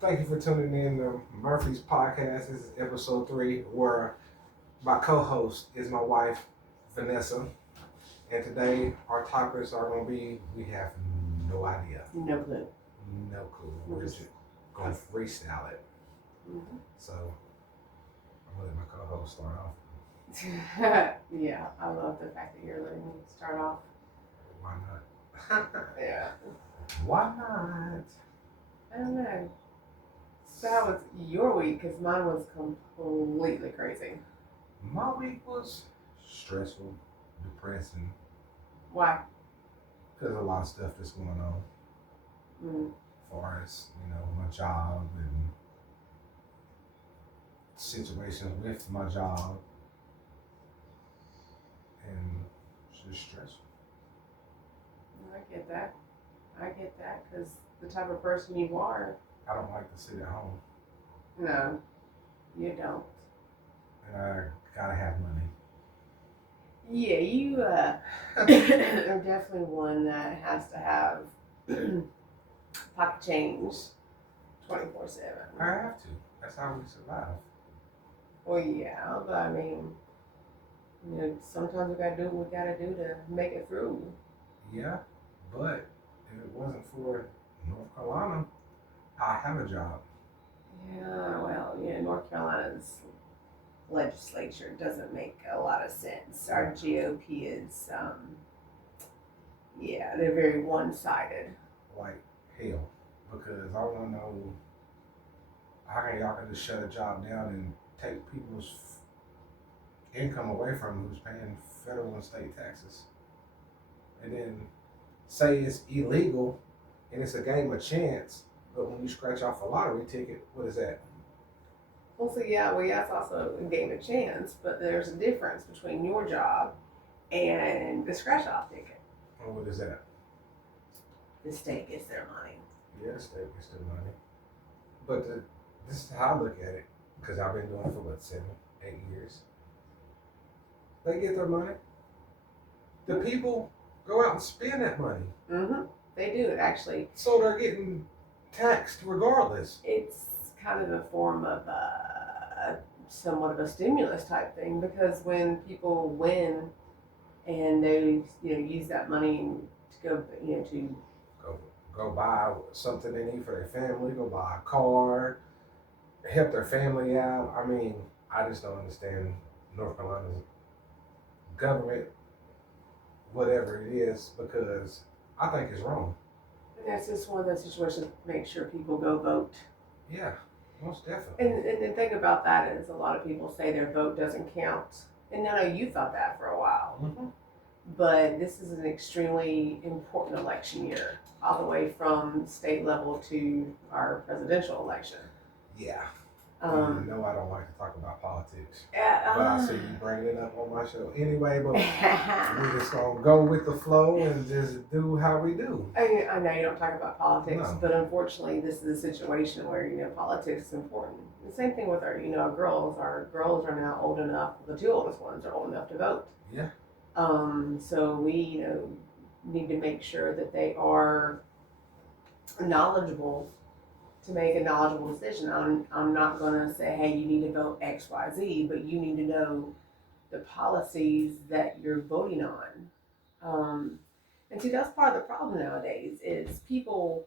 Thank you for tuning in to Murphy's podcast. This is episode 3, where my co-host is my wife, Vanessa. And today our topics are going to be, we have no idea. No clue. No clue. We're just going to freestyle it. Mm-hmm. So I'm going to let my co-host start off. Yeah, I love the fact that you're letting me start off. Why not? Yeah. Why not? I don't know. So how was your week? Because mine was completely crazy. My week was stressful, depressing, Why? because a lot of stuff that's going on. Mm. As far as, my job and situations with my job, and it's just stressful. I get that. Because the type of person you are. I don't like to sit at home, No, you don't. and I gotta have money. Yeah, you are definitely one that has to have pocket change 24/7. I have to. That's how we survive. Well, yeah, but I mean, sometimes we gotta do what we gotta do to make it through. Yeah, but if it wasn't for North Carolina, I have a job. Yeah, well, North Carolina's legislature doesn't make a lot of sense. Our GOP is, they're very one-sided. Like hell, because I want to know how can y'all can just shut a job down and take people's income away from them who's paying federal and state taxes, and then say it's illegal and it's a game of chance. But when you scratch off a lottery ticket, what is that? Well, so it's also a game of chance, but there's a difference between your job and the scratch-off ticket. And what is that? The state gets their money. Yeah, the state gets their money. But this is how I look at it, because I've been doing it for 7, 8 years. They get their money. The people go out and spend that money. Mm-hmm. They do, actually. So they're getting taxed regardless. It's kind of a form of somewhat of a stimulus type thing, because when people win and they use that money to go go buy something they need for their family, go buy a car, help their family out. I mean, I just don't understand North Carolina's government, whatever it is, because I think it's wrong. And that's just one of those situations to make sure people go vote. Yeah, most definitely. And the thing about that is a lot of people say their vote doesn't count. And I know you thought that for a while. Mm-hmm. But this is an extremely important election year, all the way from state level to our presidential election. Yeah. I don't like to talk about politics. But I see you bringing it up on my show anyway. But we're just going to go with the flow and just do how we do. I know you don't talk about politics, No. But unfortunately, this is a situation where, politics is important. The same thing with our, girls. Our girls are now old enough, the two oldest ones are old enough to vote. Yeah. So we, need to make sure that they are knowledgeable to make a knowledgeable decision. I'm not going to say, hey, you need to vote X, Y, Z, but you need to know the policies that you're voting on. And see, that's part of the problem nowadays is people,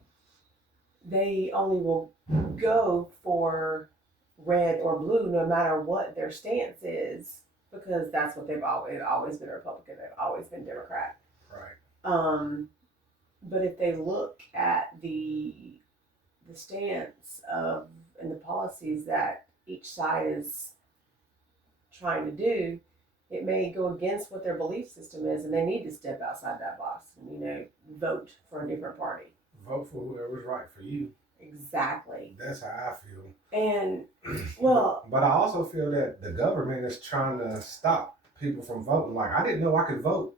they only will go for red or blue no matter what their stance is, because that's what they've always been Republican, they've always been Democrat. Right. But if they look at the stance of and the policies that each side is trying to do, it may go against what their belief system is, and they need to step outside that box and vote for a different party. Vote for whoever's right for you. Exactly. That's how I feel. And but I also feel that the government is trying to stop people from voting. Like, I didn't know I could vote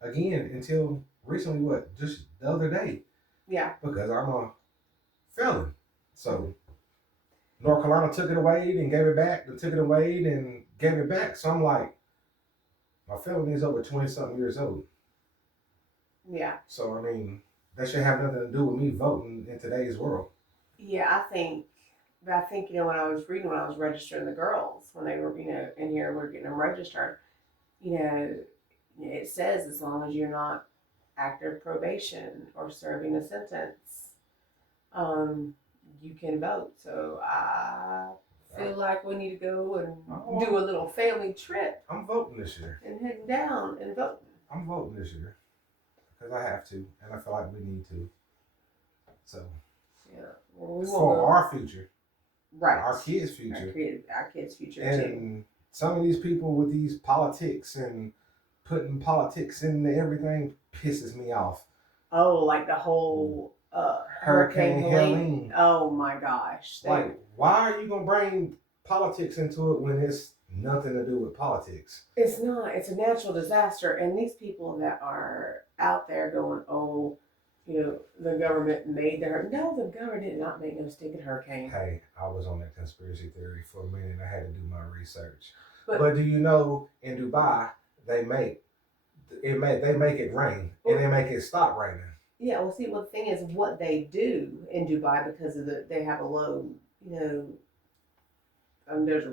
again until recently. Just the other day. Yeah. Because I'm a felon. So North Carolina took it away and gave it back. They took it away and gave it back. So I'm like, my felony is over 20-something years old. Yeah. So, I mean, that should have nothing to do with me voting in today's world. Yeah, but I think, when I was reading, when I was registering the girls, when they were, in here, we're getting them registered, you know, it says as long as you're not active probation or serving a sentence, um, you can vote. So I feel like we need to go and do a little family trip I'm voting this year. and heading down and voting. I'm voting this year because I have to, and I feel like we need to. So, Yeah, well, we for won't our future, right, our kids' future, our kids' future and too. some of these people with these politics and putting politics into everything pisses me off. Oh, like the whole Hurricane Helene. Helene. Oh my gosh! Like, why are you gonna bring politics into it when it's nothing to do with politics? It's not. It's a natural disaster, and these people that are out there going, "Oh, the government made the no, the government did not make no stinking hurricane." Hey, I was on that conspiracy theory for a minute. I had to do my research. But do you know in Dubai they make it rain and they make it stop raining? Yeah, well, see, the thing is, what they do in Dubai because they have a low, there's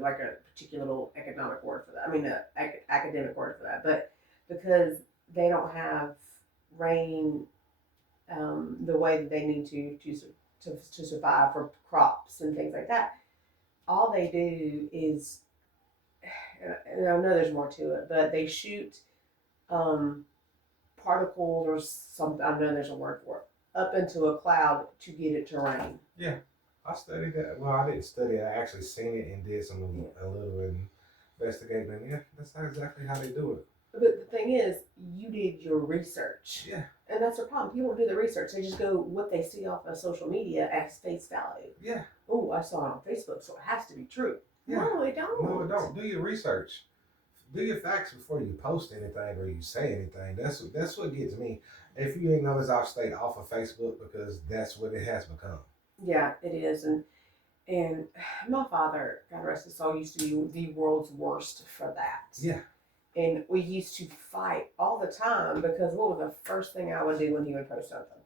like a particular little economic word for that. I mean, academic word for that, but because they don't have rain the way that they need to survive for crops and things like that. All they do is, and I know there's more to it, but they shoot um, particles or something. I know there's a word for it up into a cloud to get it to rain. Yeah, I studied that. Well, I didn't study it. I actually seen it and did a little investigating. And yeah, that's exactly how they do it. But the thing is, you did your research. Yeah. And that's the problem. People don't do the research. They just go what they see off of social media as face value. Yeah. Oh, I saw it on Facebook, so it has to be true. Yeah. No, it don't. No, it don't. Do your research. Do your facts before you post anything or you say anything. That's what gets me. If you ain't noticed, I've stayed off of Facebook because that's what it has become. Yeah, it is. And my father, God rest his soul, used to be the world's worst for that. Yeah. And we used to fight all the time because what was the first thing I would do when he would post something?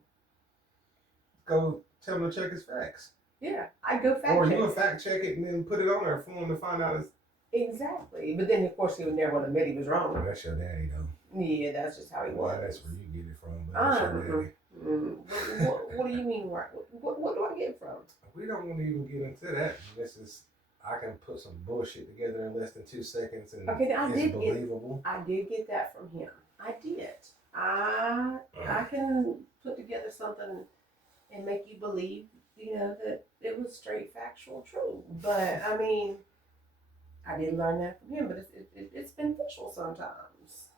Go tell him to check his facts. Yeah, I'd go fact check. Or you would fact check it and then put it on there for him to find out it's... Exactly. But then, of course, he would never admit he was wrong. Well, that's your daddy, though. Yeah, that's just how he was. That's where you get it from. But that's your daddy. What do you mean? What do I get from? We don't want to even get into that. This is... I can put some bullshit together in less than 2 seconds and it's believable. I did get that from him. I did. I can put together something and make you believe, that it was straight factual true. But I mean, I did learn that from him. But it's beneficial sometimes.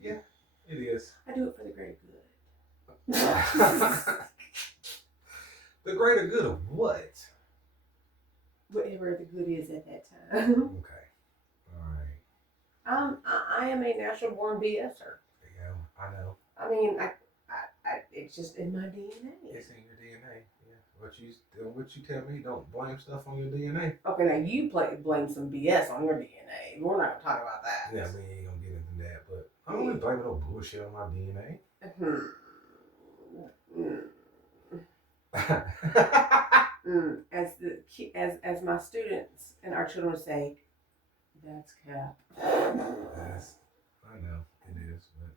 Yeah, it is. I do it for the greater good. The greater good of what? Whatever the good is at that time. Okay. All right. I am a natural born BSer. Yeah, I know. I mean, I it's just in my DNA. It's in your DNA. Yeah. What you tell me, don't blame stuff on your DNA. Okay, now you blame some BS on your DNA. We're not gonna talk about that. Yeah, we ain't gonna get into that, but I don't really blame no bullshit on my DNA. As my students and our children would say, that's cap. I know it is, but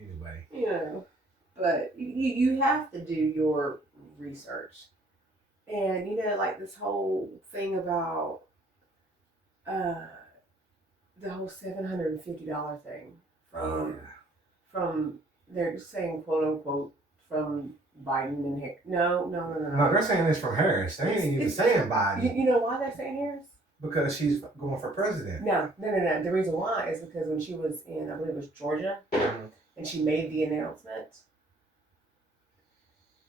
anyway. But you have to do your research, and like this whole thing about the whole $750 thing from they're saying quote unquote from Biden and Harris. No. No, they're saying this from Harris. They ain't even saying Biden. You know why they're saying Harris? Because she's going for president. No. The reason why is because when she was in, I believe it was Georgia, and she made the announcement,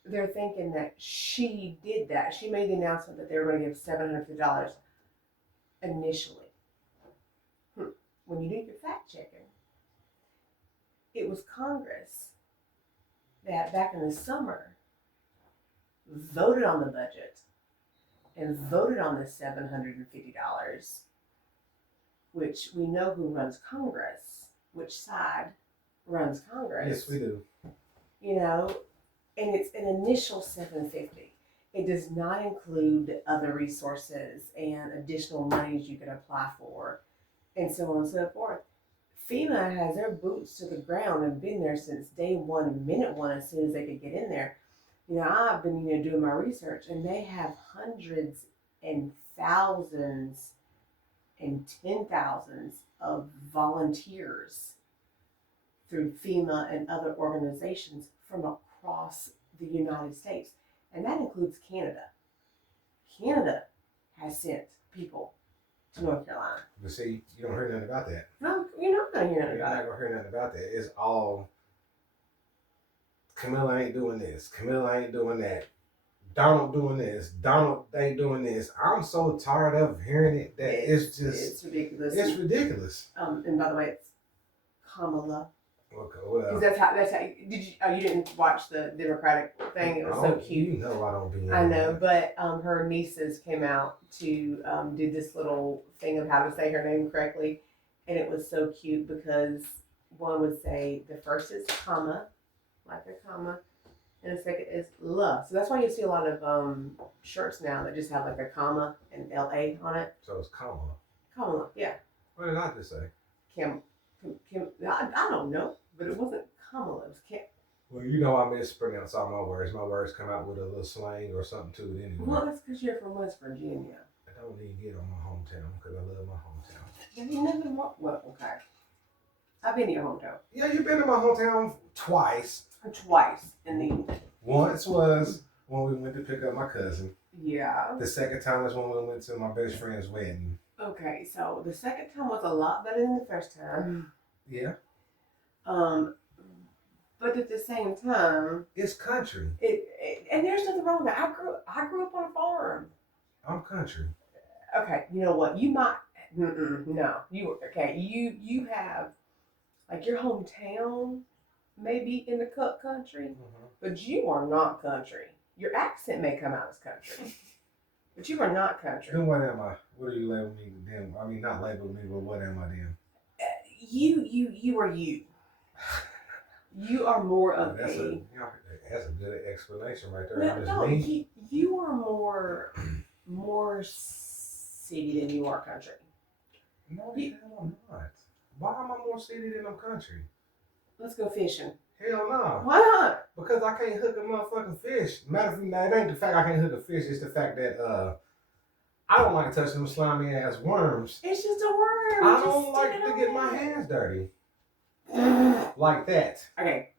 they're thinking that she did that. She made the announcement that they were going to give $750 initially. When you do your fact checking, it was Congress that back in the summer voted on the budget and voted on the $750, which we know who runs Congress, which side runs Congress. Yes, we do. And it's an initial $750. It does not include other resources and additional monies you can apply for, and so on and so forth. FEMA has their boots to the ground and been there since day one, minute one, as soon as they could get in there. I've been doing my research, and they have hundreds and thousands and 10,000s of volunteers through FEMA and other organizations from across the United States. And that includes Canada. Canada has sent people to North Carolina. But see, you don't hear nothing about that. No, you're not going to hear nothing You're about not it. going to hear nothing about that. It's all, Camilla ain't doing this. Camilla ain't doing that. Donald doing this. Donald ain't doing this. I'm so tired of hearing it that it's just... It's ridiculous. It's ridiculous. And by the way, it's Kamala. Okay, well... Because that's how, you didn't watch the Democratic thing? It was so cute. You know I don't be... I know, but her nieces came out to do this little thing of how to say her name correctly. And it was so cute because one would say the first is comma, like a comma, and the second is la. So that's why you see a lot of shirts now that just have like a comma and LA on it. So it's Kamala. Kamala, yeah. What did I just say? Kim, I don't know, but it wasn't Kamala, it was Kim. Well, you know I mispronounce all my words. My words come out with a little slang or something to it anyway. Well, that's because you're from West Virginia. I don't need to get on my hometown because I love my hometown. You never well, okay. I've been to your hometown. Yeah, you've been to my hometown twice. Twice, in the... Once was when we went to pick up my cousin. Yeah. The second time was when we went to my best friend's wedding. Okay, so the second time was a lot better than the first time. Yeah. But at the same time, it's country. And there's nothing wrong with that. I grew up on a farm. I'm country. Okay, you know what? You might no. You have like your hometown may be in the country, but you are not country. Your accent may come out as country, but you are not country. Then what am I? What are you labeling me then? I mean, not labeling me, but what am I then? You are you. You are more of that's a good explanation right there. No, you are more city than you are country. No, hell I'm not. Why am I more city than I'm country? Let's go fishing. Hell no. Why not? Because I can't hook a motherfucking fish. Matter of fact, it ain't the fact I can't hook a fish. It's the fact that I don't like touching them slimy ass worms. It's just a worm. I don't like to get my hands dirty. Like that. Okay.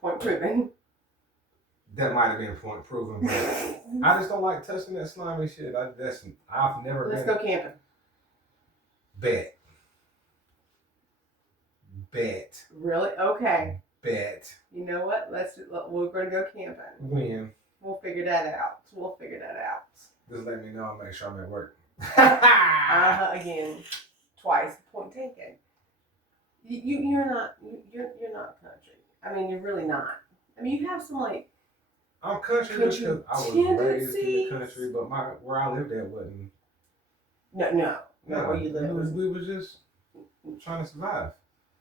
Point proven. That might have been point proven, but I just don't like touching that slimy shit. I've never Let's been. go camping. Bet. Really? Okay. Bet. You know what? We're gonna go camping. When? We'll figure that out. Just let me know. I'll make sure I'm at work. Again, twice. Point taken. You're not country. I mean, you're really not. I mean, you have some like. I'm country because I was raised in the country, but where I lived at wasn't. No. Where you live? We was just trying to survive.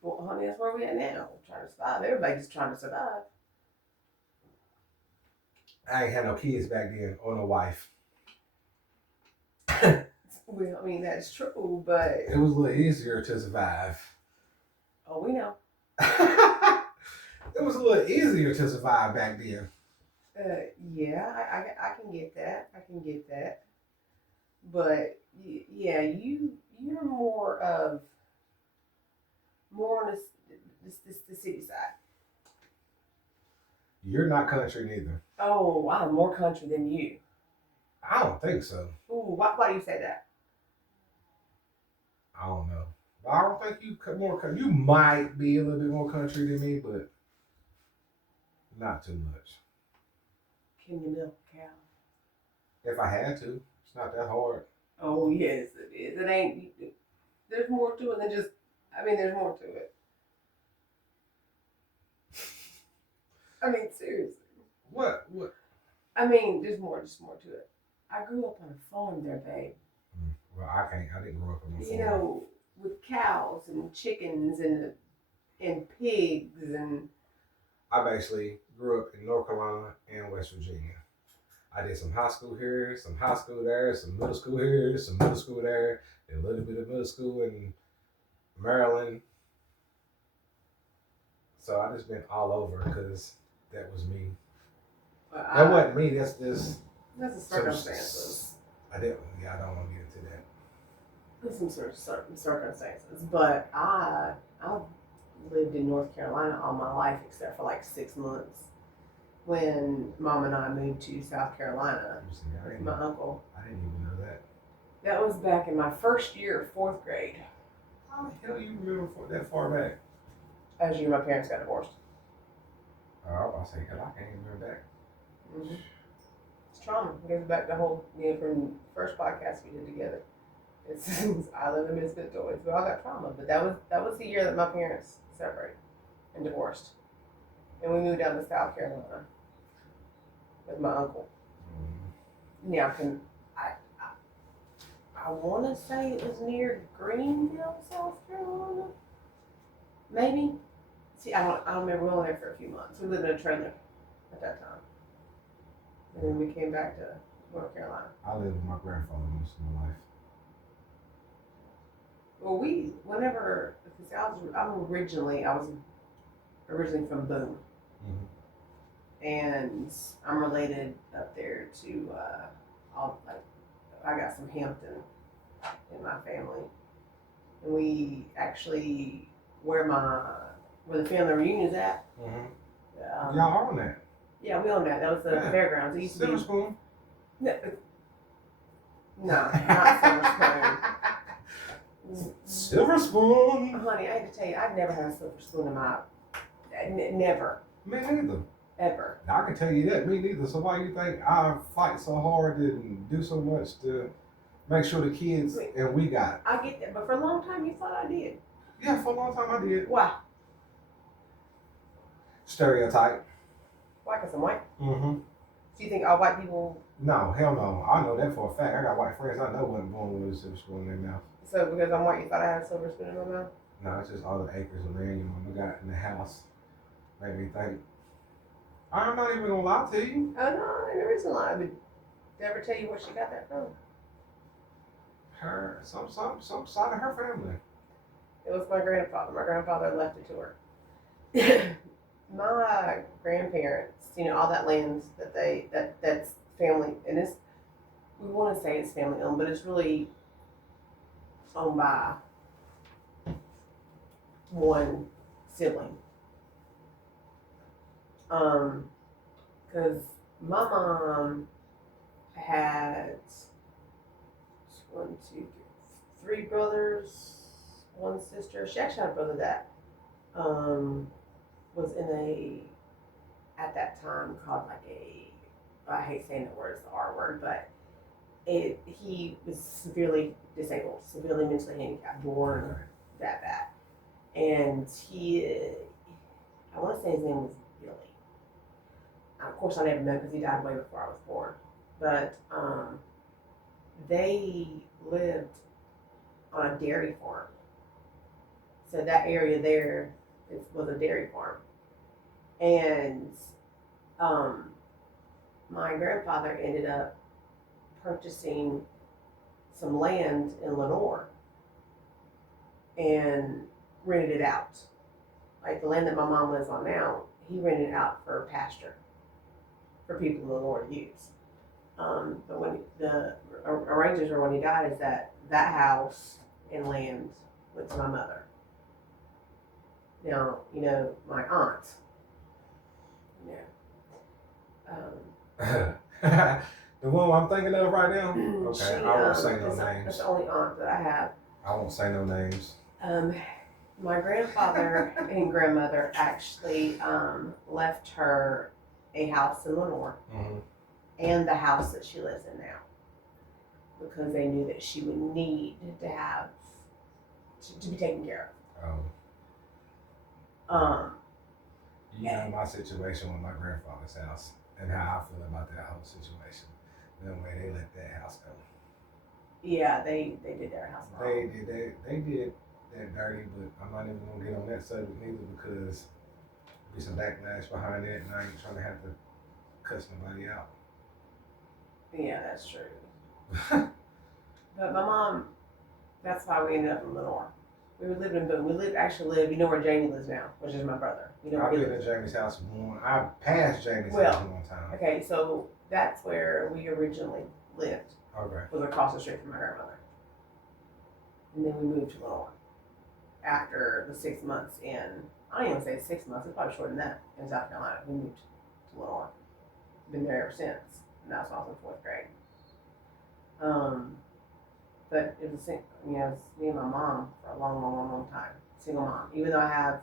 Well, honey, that's where we at now. We're trying to survive. Everybody's just trying to survive. I ain't had no kids back then or no wife. Well, I mean, that's true, but it was a little easier to survive. Oh, we know. It was a little easier to survive back then. Yeah, I can get that. But yeah, you're more on the city side. You're not country neither. Oh, I'm more country than you. I don't think so. Ooh, why do you say that? I don't know. But I don't think you might be a little bit more country than me, but not too much. Can you milk a cow? If I had to. It's not that hard. Oh, yes, it is. It ain't. There's more to it than just. I mean, there's more to it. I mean, seriously. What? I mean, there's more to it. I grew up on a farm there, babe. Well, I didn't grow up on a farm. You know, with cows and chickens and pigs and. I basically grew up in North Carolina and West Virginia. I did some high school here, some high school there, some middle school here, some middle school there, and a little bit of middle school in Maryland. So I just been all over because that was me. That wasn't me. That's just that's the circumstances. I didn't. Yeah, I don't want to get into that. There's some sort of certain circumstances, but I've lived in North Carolina all my life except for like 6 months when Mom and I moved to South Carolina with my uncle. I didn't even know that. That was back in my first year of 4th grade. How the hell you remember that far back? As you, my parents got divorced. Oh, I was about to say, hell, I can't even remember that. Mm-hmm. It's trauma. It goes back to the whole, from the first podcast we did together. It's I Live in Misfit Toys. We all got trauma, but that was the year that my parents separated and divorced, and we moved down to South Carolina with my uncle. Mm-hmm. Yeah, I want to say it was near Greenville, South Carolina. Maybe. See, I don't remember. We were there for a few months. We lived in a trailer at that time, and then we came back to North Carolina. I lived with my grandfather most of my life. Well, because I was originally from Boone, mm-hmm. and I'm related up there to I got some Hampton in my family, and we actually where the family reunion's at. Mm-hmm. Y'all own that? Yeah, we own that. That was the fairgrounds. It used to be Silver Spoon. No, not Silver Spoon. Silver Spoon. Honey, I have to tell you, I've never had a silver spoon in my never. Me neither. Ever. I can tell you that, me neither. So why you think I fight so hard and do so much to make sure the kids and we got it? I get that, but for a long time you thought I did. Yeah, for a long time I did. Why? Stereotype. Why? Because I'm white? Mm-hmm. Do you think all white people... No, hell no. I know that for a fact. I got white friends I know wasn't born with a silver spoon in their mouth. So because I'm white, you thought I had a silver spoon in my mouth? No, it's just all the acres of land your mama got in the house. Made me think. I'm not even gonna lie to you. Oh no, there isn't a lie. But did I ever tell you where she got that from? Some side of her family. It was my grandfather. My grandfather left it to her. My grandparents, all that land that's family, and we want to say it's family owned, but it's really owned by one sibling. Because my mom had 3 brothers, 1 sister. She actually had a brother that was in at that time called I hate saying the word, it's the R word, but he was severely disabled, severely mentally handicapped, born that bad. And I want to say his name was Billy. Of course, I never met because he died way before I was born. But they lived on a dairy farm. So that area there was a dairy farm. And my grandfather ended up purchasing some land in Lenore and rented it out. Like the land that my mom lives on now, he rented it out for pasture for people in Lenore to use. But when the arrangements were when he died, is that house and land went to my mother. Now, my aunt. The one I'm thinking of right now? Okay, I won't say no names. That's the only aunt that I have. I won't say no names. My grandfather and grandmother actually left her a house in Lenore, mm-hmm. and the house that she lives in now, because they knew that she would need to have to be taken care of. Oh. You know my situation with my grandfather's house and how I feel about that whole situation. The way they let that house go. Yeah, they did their house wrong. They did that dirty, but I'm not even gonna get on that subject neither because there'll be some backlash behind it, and I ain't trying to have to cuss nobody out. Yeah, that's true. But my mom, that's why we ended up in Lenore. We were living in Boone. Actually lived, you know where Jamie lives now, which is my brother. You know where I've he been lives. to Jamie's house one. I passed Jamie's Well, house one time. Okay, so that's where we originally lived, Okay. was across the street from my grandmother. And then we moved to Lenore after the 6 months in, I don't even say 6 months, it's probably shorter than that, in South Carolina. We moved to Lenore. Been there ever since. And that's when I was in fourth grade. But it was, you know, it's me and my mom for a long, long, long, long time. Single mom. Even though I have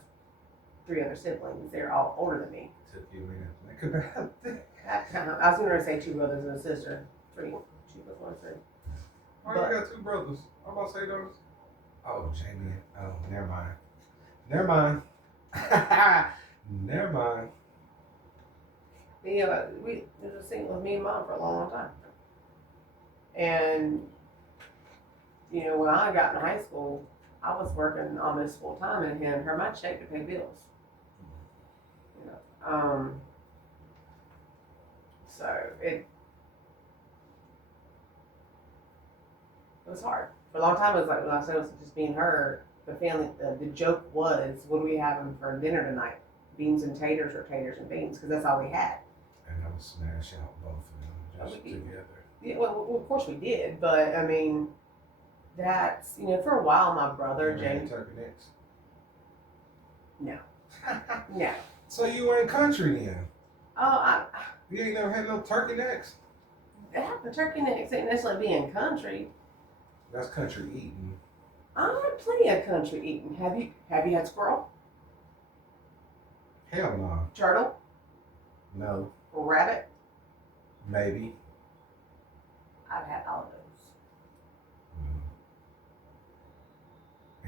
3 other siblings, they're all older than me. Took you a minute to think about that. I was going to say 2 brothers and a sister. 3. 2 plus 1, 3. Why you got 2 brothers? I'm about to say those. Oh, Jamie. Oh, never mind. Never mind. Never mind. But yeah, it was a single with me and mom for a long, long time. And, you know, when I got in high school, I was working almost full time and handing her my check to pay bills. You know, so it was hard. For a long time, it was like, when I said it was just me and her, the family, the joke was, what are we having for dinner tonight? Beans and taters or taters and beans? Because that's all we had. And I would smash out both of them just together. Yeah, well, of course we did, but I mean, that's, you know, for a while my brother, James. Turkey necks? No. No. So you ain't country then? Oh, You ain't never had no turkey necks? the turkey necks ain't necessarily being country. That's country eating. I had plenty of country eating. Have you had squirrel? Hell no. Turtle? No. Rabbit? Maybe. I've had all of those.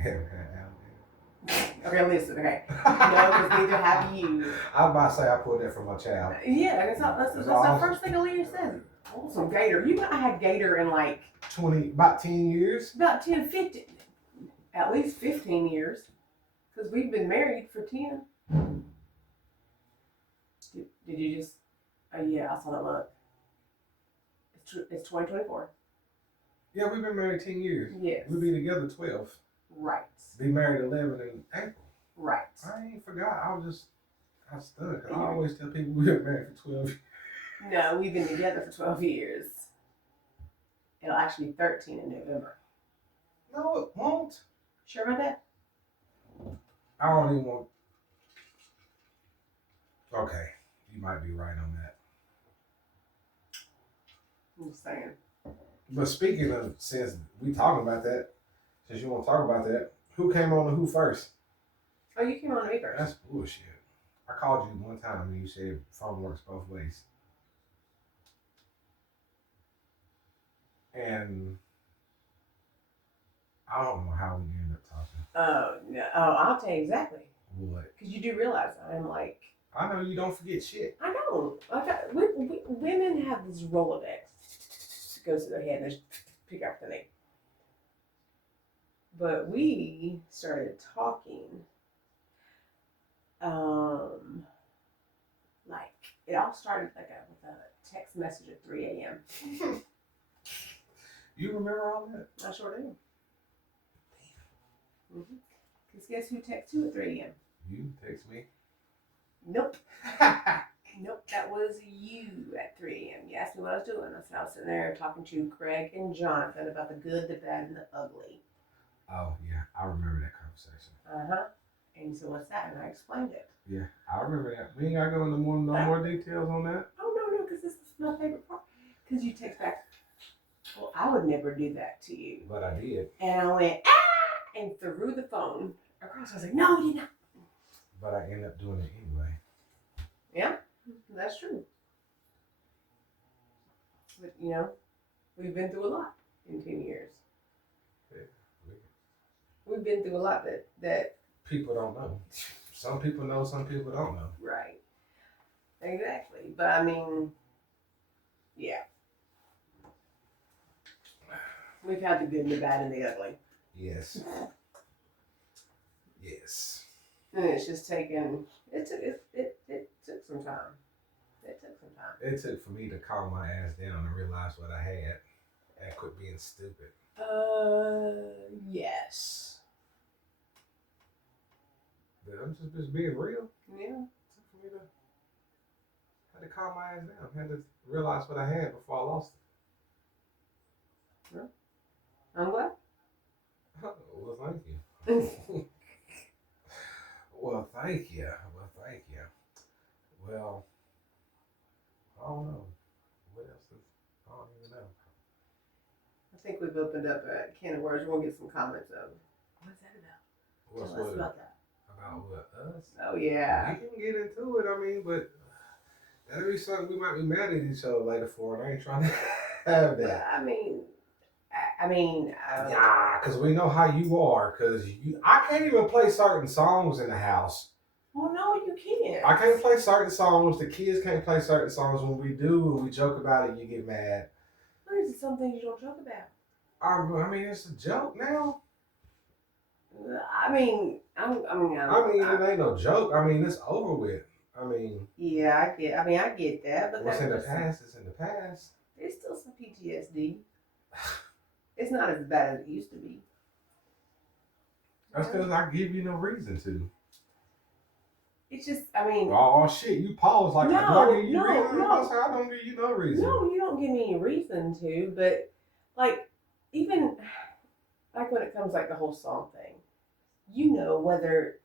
Never had alligator. Okay, listen, okay. No, because neither have you. I was about to say I pulled that from my child. Yeah, that's the first thing Aaliyah says. Oh, some gator. I had gator in like about 10 years. About 10, 15, at least 15 years. Because we've been married for 10. Did you just, oh yeah, I saw that look. It's 2024. Yeah, we've been married 10 years. Yes. We'll be together 12. Right. Be married 11 in April. Right. I ain't forgot. I was stunned. Because I always tell people we've been married for 12 years. No, we've been together for 12 years. It'll actually be 13 in November. No, it won't. Sure about that? I don't even want. Okay, you might be right on that. I'm just saying. But speaking of, since we talking about that, since you want to talk about that, who came on to who first? Oh, you came on to me first. That's bullshit. I called you one time and you said phone works both ways. And I don't know how we ended up talking. Oh, no. Oh, I'll tell you exactly. What? Because you do realize I'm like. I know you don't forget shit. I know. Women have this Rolodex. It goes to their head and they pick out the name. But we started talking. Like it all started with a text message at 3 a.m. You remember all that? I sure do. Because guess who texted you at 3 a.m.? You text me? Nope. Nope, that was you at 3 a.m. You asked me what I was doing. I said I was sitting there talking to Craig and Jonathan about the good, the bad, and the ugly. Oh, yeah. I remember that conversation. Uh-huh. And so what's that? And I explained it. Yeah, I remember that. We ain't got to go into no more details on that. Oh, no, because this is my favorite part. Because you text back, well, I would never do that to you. But I did. And I went, ah, and threw the phone across. I was like, no, you did not. But I ended up doing it anyway. Yeah, that's true. But, you know, we've been through a lot in 10 years. Yeah, we've been through a lot that people don't know. Some people know, some people don't know. Right. Exactly. But I mean, yeah. We've had the good and the bad and the ugly. Yes. Yes. And it's just taken, it took some time. It took some time. It took for me to calm my ass down and realize realize what I had and quit being stupid. Yes. I'm just being real. Yeah. For me to had to calm my ass down. Had to realize what I had before I lost Yeah. I'm glad. it. Well, thank you. Well, thank you. Well, thank you. Well, I don't know. What else is? I don't even know. I think we've opened up a can of worms. We'll get some comments of. What's that about? What's Tell us what? about that. About what? Us? Oh yeah. We can get into it. I mean, but that'll be something we might be mad at each other later for, and I ain't trying to have that. Yeah, because we know how you are. Because I can't even play certain songs in the house. Well, no, you can't. I can't play certain songs. The kids can't play certain songs. When we do, and we joke about it, you get mad. What is it? Something you don't joke about? I mean, it's a joke now. I mean, it ain't no joke. I mean, it's over with. I mean, yeah, I get that, but what's in the past is in the past. There's still some PTSD. It's not as bad as it used to be. That's because I give you no reason to. It's just, I mean. Oh shit! You pause like no. I don't give you no reason. No, you don't give me any reason to. But like, even like when it comes like the whole song thing, you know whether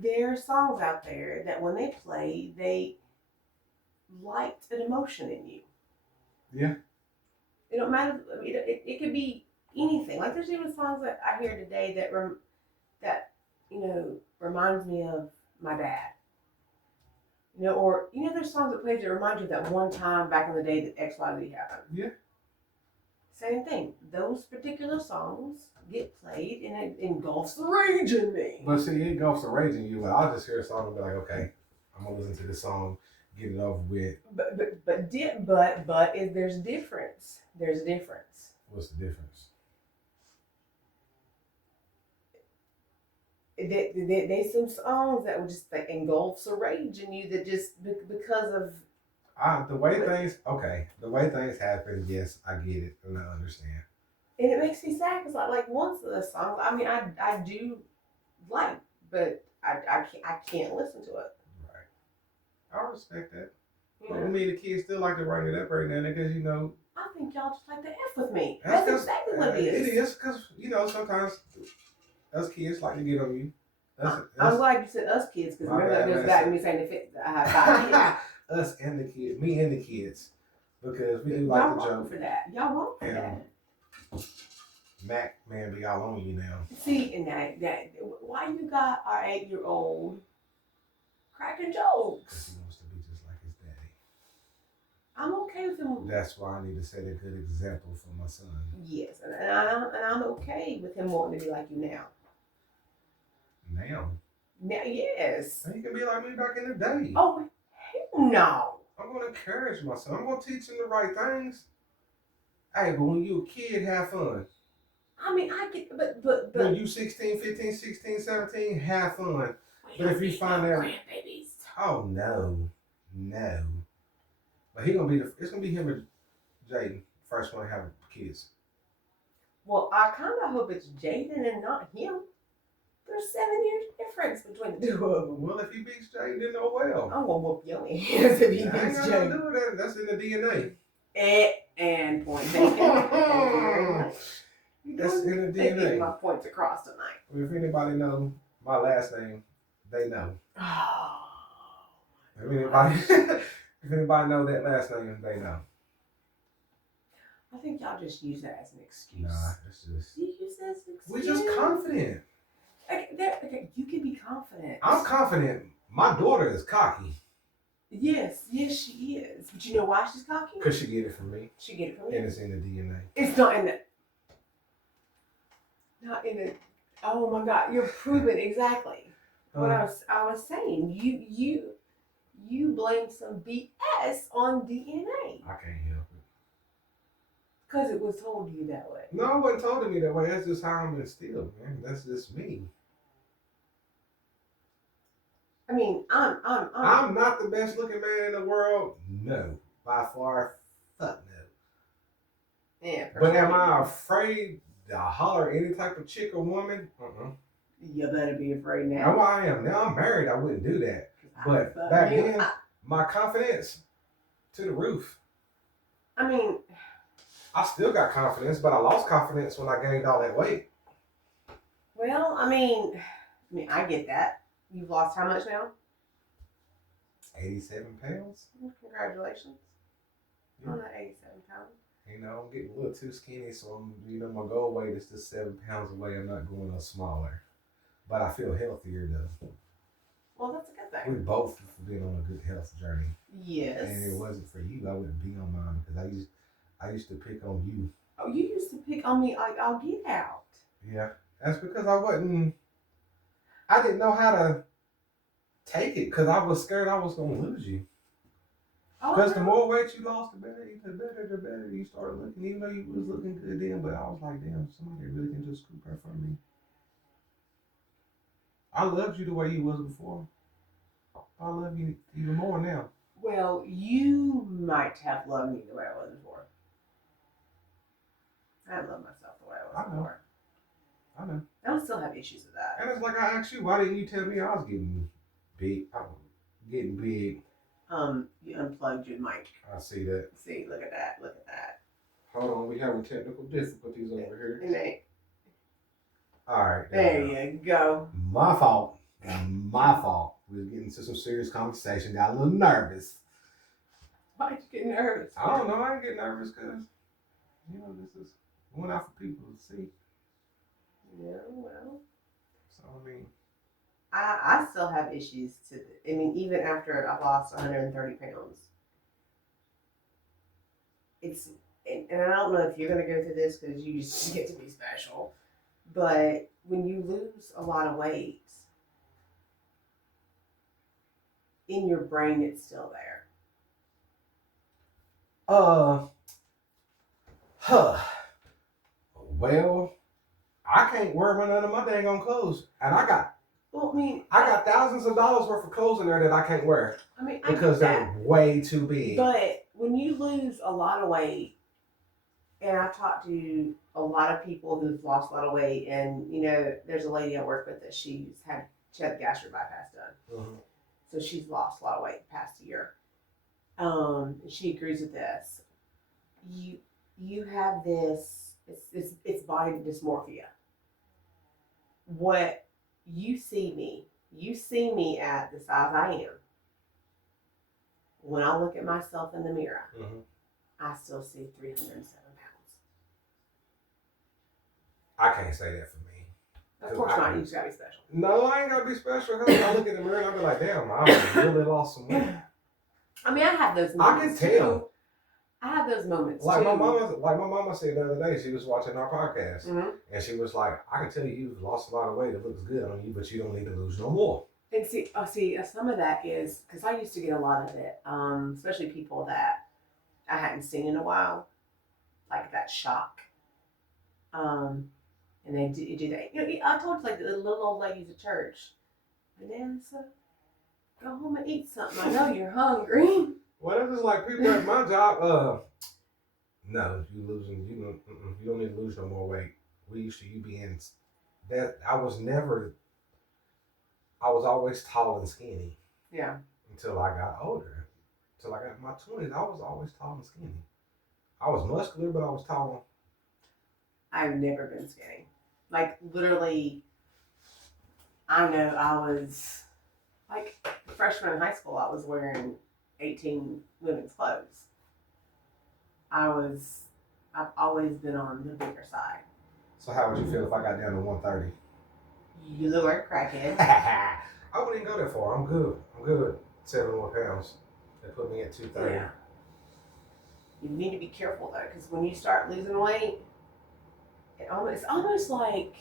there are songs out there that when they play, they light an emotion in you. Yeah. It don't matter. I mean, it could be anything. Like there's even songs that I hear today that reminds me of my dad. Or there's songs that play that remind you of that one time back in the day that X Y Z happened. Yeah. Same thing. Those particular songs get played and it engulfs the rage in me. But see, it engulfs the rage in you. But I'll just hear a song and be like, okay, I'm gonna listen to this song, get it over with. But there's a difference. There's a difference. What's the difference? There's some songs that would just like engulfs a rage in you that just because of the way things happen. Yes, I get it and I understand. And it makes me sad because like once of the songs, I mean, I do like, but I can't listen to it. Right. I respect that. But I mean, the kids still like to bring it up right now because I think y'all just like to F with me. That's exactly what it is. It is because sometimes us kids like to get on you. I'm glad you said us kids because remember that goes back to me saying I have 5 kids. Us and the kids, me and the kids, because we do like the joke. Y'all for that. Y'all wrong for that. Mac, man, be all on you now. See, and that why you got our 8-year-old cracking jokes? Because he wants to be just like his daddy. I'm okay with him. That's why I need to set a good example for my son. Yes, and I'm okay with him wanting to be like you now. Now, yes. And he can be like me back in the day. Oh, hell no. I'm going to encourage my son. I'm going to teach him the right things. Hey, but when you a kid, have fun. I mean, I get, but when you 16, 15, 16, 17, have fun. But if you find out, grandbabies. Oh no. But it's gonna be him and Jaden first one to have kids. Well, I kind of hope it's Jaden and not him. There's 7 years difference between the two of them. Well, if he beats Jaden, then oh well. I'm gonna whoop your ass if he beats Jaden. I ain't gonna do that. That's in the DNA. And point taken. That's in the DNA. Get my points across tonight. If anybody knows my last name, they know. Oh. If anybody knows that last name, they know. I think y'all just use that as an excuse. Nah, it's just. You use that as an excuse. We're just confident. Okay, you can be confident. I'm confident. My daughter is cocky. Yes, she is. But you know why she's cocky? Because she get it from me. She get it from me. And it's in the DNA. It's not in the. Not in the. Oh my God! You're proving exactly what I was saying. You blame some BS on DNA. I can't help it. Because it was told to you that way. No, it wasn't told to me that way. That's just how I'm instilled, man. That's just me. I mean, I'm not the best looking man in the world. No, by far, fuck no. Yeah, for But sure. am I afraid to holler at any type of chick or woman? You better be afraid Now now. I am. Now I'm married. I wouldn't do that. But back then, my confidence to the roof. I mean, I still got confidence, but I lost confidence when I gained all that weight. well, I mean, I get that. You've lost how much now? 87 pounds. Congratulations on that 87 pounds. You know, I'm getting a little too skinny, so my goal weight is just 7 pounds away. I'm not going no smaller, but I feel healthier though. Well, that's a good thing. We both been on a good health journey. Yes. And it wasn't for you, I wouldn't be on mine because I used to pick on you. Oh, you used to pick on me like, I'll get out. Yeah, that's because I didn't know how to take it because I was scared I was gonna lose you. Because the more weight you lost, the better you started looking. Even though you was looking good then, but I was like, damn, somebody really can just scoop her from me. I loved you the way you was before. I love you even more now. Well, you might have loved me the way I was before. I love myself the way I was before. I know. I don't still have issues with that. And it's like I asked you, why didn't you tell me I was getting big? Getting big. You unplugged your mic. I see that. See, look at that. Look at that. Hold on, we having technical difficulties over here. All right. There you go. My fault. My fault. We was getting into some serious conversation. Got a little nervous. Why'd you get nervous? I don't know. I ain't get nervous because, this is going out for people to see. Yeah, well. So, I mean. I still have issues even after I lost 130 pounds. And I don't know if you're going to go through this because you just get to be special, but when you lose a lot of weight, in your brain, it's still there. Well, I can't wear none of my dang on clothes. And I got thousands of dollars worth of clothes in there that I can't wear. Because they're way too big. But when you lose a lot of weight, and I've talked to a lot of people who've lost a lot of weight, and there's a lady I work with that she had the gastric bypass done. Mm-hmm. So she's lost a lot of weight the past year. She agrees with this. You have this, it's body dysmorphia. What you see me at the size I am. When I look at myself in the mirror, mm-hmm. I still see 307 pounds. I can't say that for me. Of course not. You just gotta be special. No, I ain't gotta be special. Because I look in the mirror and I be like, damn, I really lost some weight. I have those moments. I can tell. Too. I have those moments like too. My mama said the other day, she was watching our podcast, mm-hmm. and she was like, I can tell you've lost a lot of weight. It looks good on you, but you don't need to lose no more. And see, some of that is because I used to get a lot of it, especially people that I hadn't seen in a while, like that shock. And they do that. I told you, like the little old ladies at church, Vanessa, go home and eat something. I know you're hungry. Well, it's just like people at my job. No, you losing. You don't need to lose no more weight. We used to you being that. I was always tall and skinny. Yeah. Until I got older. Until I got in my 20s, I was always tall and skinny. I was muscular, but I was tall. I've never been skinny. Like literally, I know I was like freshman in high school. I was wearing 18 women's clothes. I've always been on the bigger side. So how would you feel if I got down to 130? You look like a crackhead. I wouldn't even go that far. I'm good. 7 more pounds. They put me at 230. Yeah. You need to be careful though, because when you start losing weight, it's almost like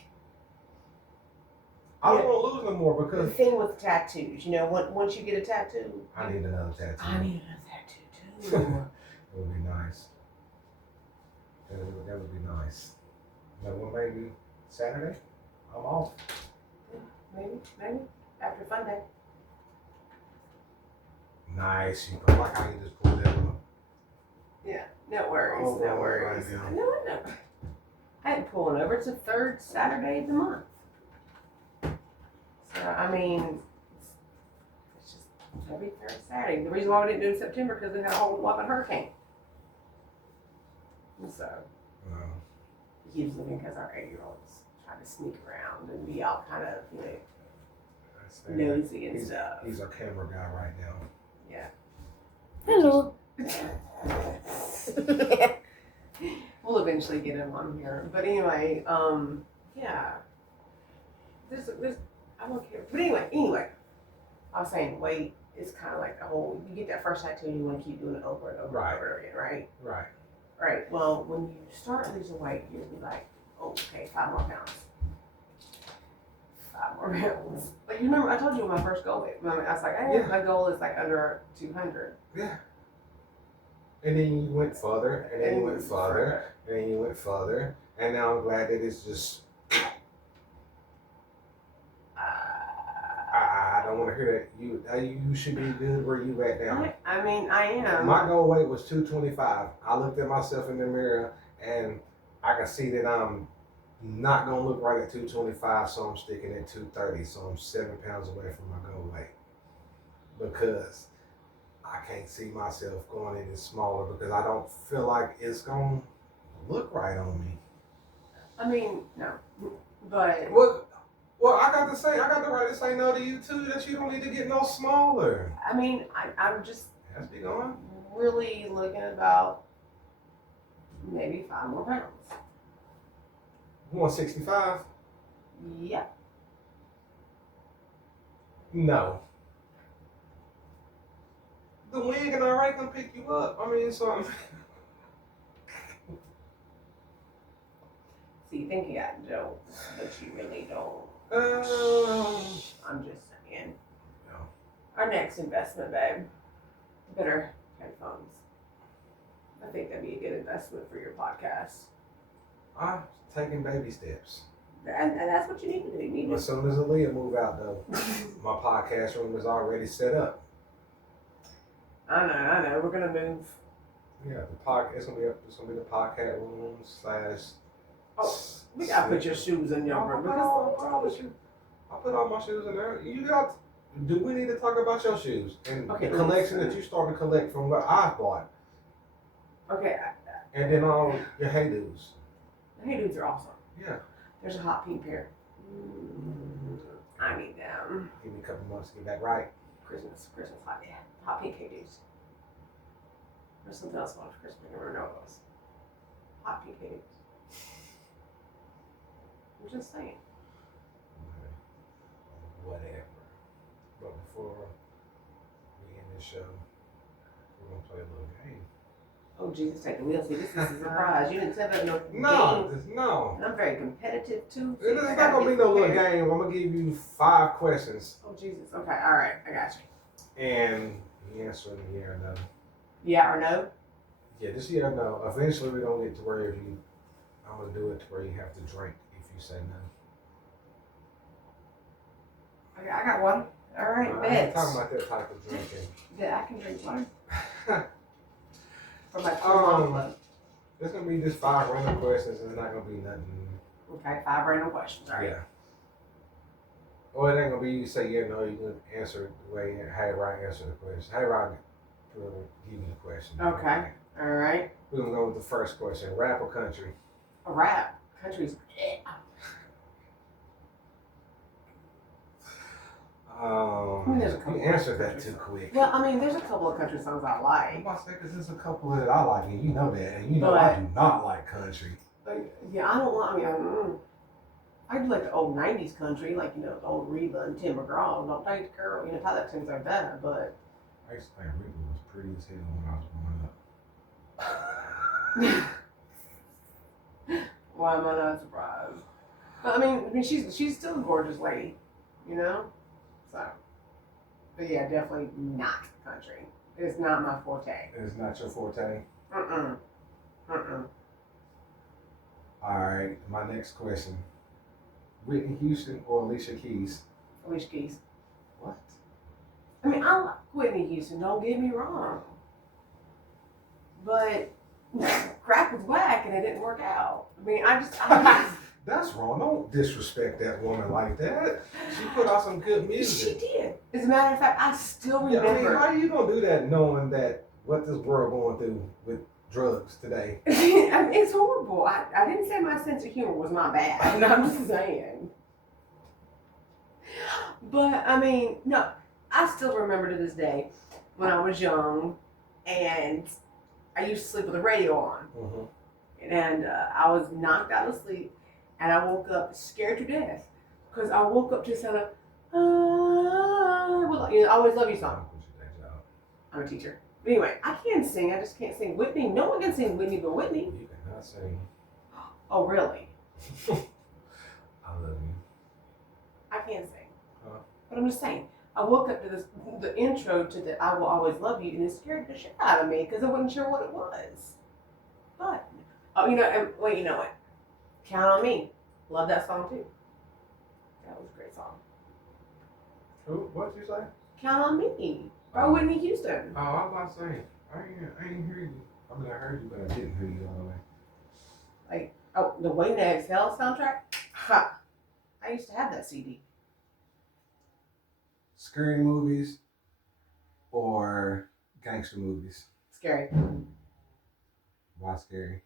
I don't want to lose no more because the thing with tattoos. Once you get a tattoo, I need another tattoo. I need another tattoo too. It would be nice. That would be nice. Maybe Saturday. I'm off. Maybe after a fun day. Nice. I like how you just pulled that one. Yeah. No worries, Oh, no boy, worries. right now. No. I had pulling over. It's the third Saturday of the month. So, I mean, it's just every third Saturday. The reason why we didn't do it in September because we had a whole whopping hurricane. And so, usually because our 8-year-olds try to sneak around and be all kind of, nosy and stuff. He's our camera guy right now. Yeah. Hello. We'll eventually get him on here. But anyway, yeah. There's I don't care. But anyway, I was saying weight is kind of like the whole, you get that first tattoo and you want to keep doing it over and over and over again, right? Right. Right. Well, when you start losing weight, you'll be like, oh, okay, 5 more pounds. 5 more pounds. Like, you remember, I told you my first goal weight. I was like, hey, Yeah. my goal is like under 200. Yeah. And then you went further, and then you went further, and then you went further, and now I'm glad that it's just. I don't want to hear that. You should be good where you at now. I mean, I am. My goal weight was 225. I looked at myself in the mirror, and I can see that I'm not gonna look right at 225, so I'm sticking at 230. So I'm 7 pounds away from my goal weight because I can't see myself going any smaller because I don't feel like it's gonna look right on me. I mean, no, but Well, I got the right to say no to you too. That you don't need to get no smaller. I mean, I'm just Let's be going. really looking at about maybe 5 more pounds. 165? Yeah. No. The wig and already can pick you up. I mean, so I'm. So you think you got jokes, but you really don't. I'm just saying. No. Our next investment, babe. Better headphones. I think that'd be a good investment for your podcast. I'm taking baby steps. And that's what you need to do. You need As soon as Aaliyah move out, though, my podcast room is already set up. I know. We're gonna move. Yeah, it's gonna be the podcast room / Oh, we gotta put your shoes in your room. I put all my shoes in there. Do we need to talk about your shoes and Okay, the collection that you started to collect from what I bought? Okay. And then all your Hey Dudes. The Hey Dudes are awesome. Yeah. There's a hot pink pair. I need them. Give me a couple months to get that right. Christmas hot, yeah. Hot pink Hey Dudes. There's something else about Christmas. I never know what it was. Hot pink Hey Dudes. I'm just saying. Whatever. But before we end this show, we're gonna play a little game. Oh Jesus, take the wheel. See, this is a surprise. You didn't tell me no game. No. And I'm very competitive too. It's not gonna be no little game. I'm gonna give you 5 questions. Oh Jesus. Okay. All right. I got you. And you answer them yeah or no. Yeah or no? Yeah, just yeah or no. Eventually we're gonna get to where I'm gonna do it to where you have to drink if you say no. Okay, I got one. All right. I'm Bet. talking about that type of drinking. Yeah, I can drink one. For my club. There's gonna be just 5 random questions and it's not gonna be nothing. Okay, 5 random questions. All right. Yeah. Or it ain't gonna be you say yeah, no, you can answer the way hey Ryan answer the question. Hey Ryan will give you the question. Okay. All right. We're gonna go with the first question. Rap or country? A rap. Country's. There's a couple You answered that too quick. Well, I mean, there's a couple of country songs I I'm like. about to say, because there's a couple that I like, and you know that, and you know I do not like country. Yeah, I don't want. I do like the old '90s country, like the old Reba and Tim McGraw. Don't date the girl. Tyler tunes are better, but. I used to think Reba was pretty as hell when I was growing up. Why am I not surprised? But I mean, she's still a gorgeous lady, So, but yeah, definitely not country. It's not my forte. It's not your forte? Mm-mm. Alright, my next question. Whitney Houston or Alicia Keys? Alicia Keys. What? I mean, I like Whitney Houston, don't get me wrong. But crap was whack and it didn't work out. I mean, I just That's wrong. Don't disrespect that woman like that. She put out some good music. She did. As a matter of fact, I still remember. I mean, how are you gonna do that knowing that what this world going through with drugs today? I mean, it's horrible. I didn't say my sense of humor was not bad. I'm just saying. But I mean, no, I still remember to this day when I was young and I used to sleep with the radio on. Mm-hmm. And I was knocked out of sleep and I woke up scared to death because I woke up to sound of, well, you know, I always love you song. I'm a teacher. But anyway, I can sing. I just can't sing Whitney. No one can sing Whitney but Whitney. You cannot sing. Oh, really? I love you. I can't sing. Huh? But I'm just saying. I woke up to the intro to the I Will Always Love You, and it scared the shit out of me because I wasn't sure what it was. But, oh, you know, wait, you know what? Count on Me. Love that song too. That was a great song. Who? What'd you say? Count on Me. By Whitney Houston. Oh, I was about to say, I ain't hear you. I mean, I heard you, but I didn't hear you all the way. Like, oh, the Waiting to Exhale soundtrack? Ha! I used to have that CD. Scary movies or gangster movies? Scary. Why scary?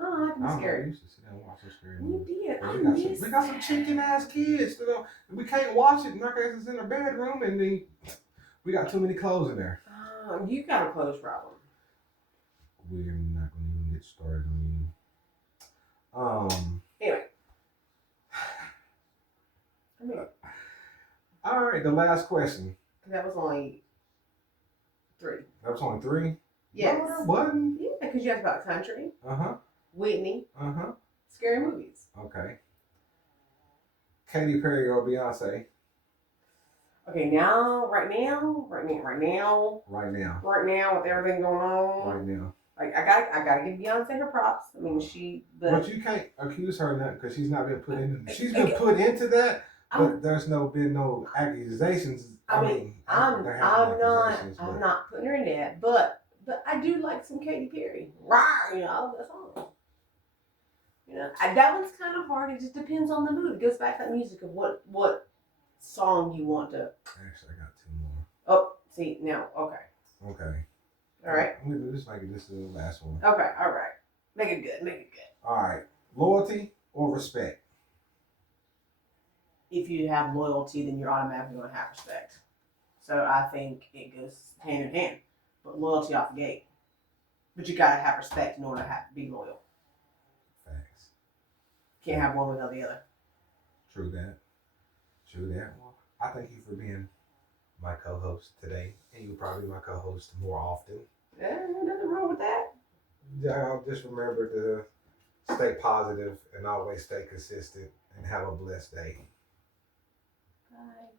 Oh, I like them scary. We used to sit down and watch some scary We movies. did. We got some chicken ass kids. You know, we can't watch it. And our ass is in their bedroom, and then we got too many clothes in there. You got a clothes problem. We're not going to even get started on you. Anyway. I mean, all right, the last question. that was only 3. That was only 3? Yes. No, that wasn't. Yeah, because you asked about country, Uh-huh. Whitney, Uh-huh. scary movies. Okay. Katy Perry or Beyonce? Okay, right now, Right now. with everything going on, Right now. like I gotta give Beyonce her props. I mean, But you can't accuse her of that because she's not been put into. She's been put into that, but there's been no accusations. I'm not putting her in that, but I do like some Katy Perry. You know, I love that song. You know, that one's kind of hard. It just depends on the mood. It goes back to that music of what song you want to. Actually, I got 2 more. Oh, see now, okay. Okay. All right. I'm gonna just make it this is the last one. Okay, all right. Make it good. All right. Loyalty or respect? If you have loyalty, then you're automatically going to have respect. So I think it goes hand in hand. But loyalty off the gate. But you got to have respect in order to be loyal. Facts. Can't have one without the other. True that. Well, I thank you for being my co-host today. And you'll probably be my co-host more often. Yeah, nothing wrong with that. Yeah, I'll just remember to stay positive and always stay consistent and have a blessed day. Bye.